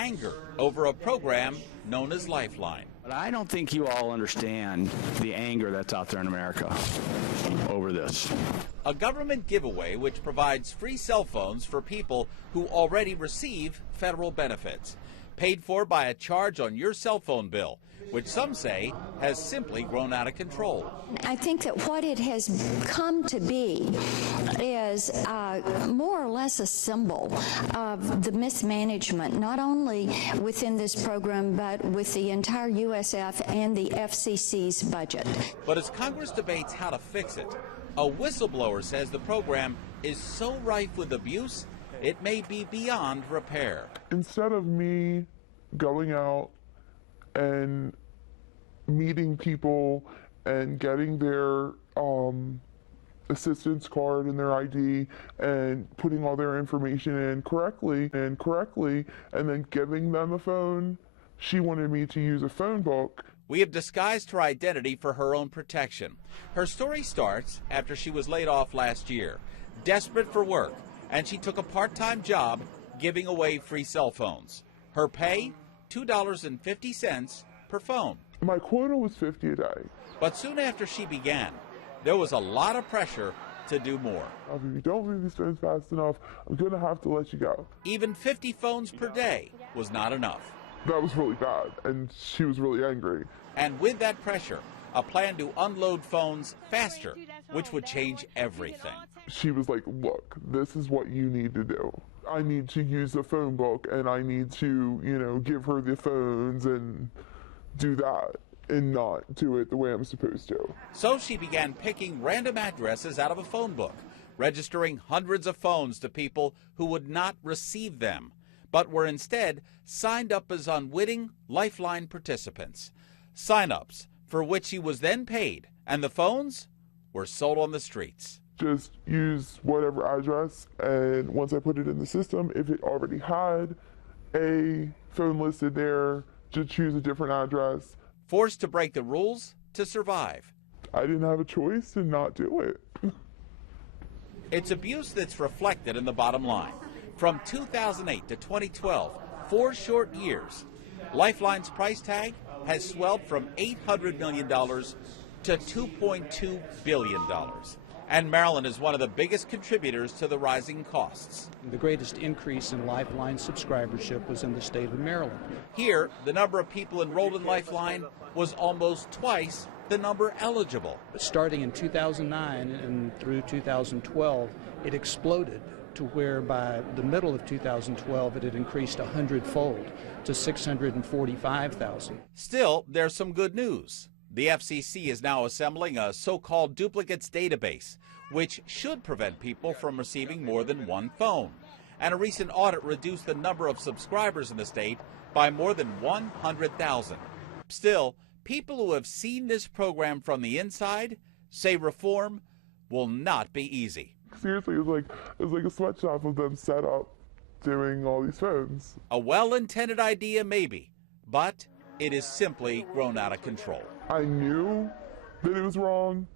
anger over a program known as Lifeline. But I don't think you all understand the anger that's out there in America over this. A government giveaway which provides free cell phones for people who already receive federal benefits, paid for by a charge on your cell phone bill, which some say has simply grown out of control. I think that what it has come to be is more or less a symbol of the mismanagement, not only within this program, but with the entire USF and the FCC's budget. But as Congress debates how to fix it, a whistleblower says the program is so rife with abuse, it may be beyond repair. Instead of me going out and meeting people and getting their assistance card and their ID and putting all their information in correctly and then giving them a phone, she wanted me to use a phone book. We have disguised her identity for her own protection. Her story starts after she was laid off last year, desperate for work, and she took a part-time job giving away free cell phones. Her pay, $2.50 per phone. My quota was $50 a day. But soon after she began, there was a lot of pressure to do more. If you don't move these phones fast enough, I'm going to have to let you go. Even 50 phones per day was not enough. That was really bad, and she was really angry. And with that pressure, a plan to unload phones faster, which would change everything. She was like, look, this is what you need to do. I need to use the phone book, and I need to, give her the phones and do that and not do it the way I'm supposed to. So she began picking random addresses out of a phone book, registering hundreds of phones to people who would not receive them, but were instead signed up as unwitting Lifeline participants. Sign-ups for which she was then paid, and the phones were sold on the streets. Just use whatever address, and once I put it in the system, if it already had a phone listed there, just choose a different address. Forced to break the rules to survive. I didn't have a choice to not do it. It's abuse that's reflected in the bottom line. From 2008 to 2012, 4 short years, Lifeline's price tag has swelled from $800 million to $2.2 billion. And Maryland is one of the biggest contributors to the rising costs. The greatest increase in Lifeline subscribership was in the state of Maryland. Here, the number of people enrolled in Lifeline was almost twice the number eligible. Starting in 2009 and through 2012, it exploded to where by the middle of 2012 it had increased 100-fold to 645,000. Still, there's some good news. The FCC is now assembling a so-called duplicates database, which should prevent people from receiving more than one phone. And a recent audit reduced the number of subscribers in the state by more than 100,000. Still, people who have seen this program from the inside say reform will not be easy. Seriously, it was like a sweatshop of them set up doing all these phones. A well-intended idea maybe, but it is simply grown out of control. I knew that it was wrong,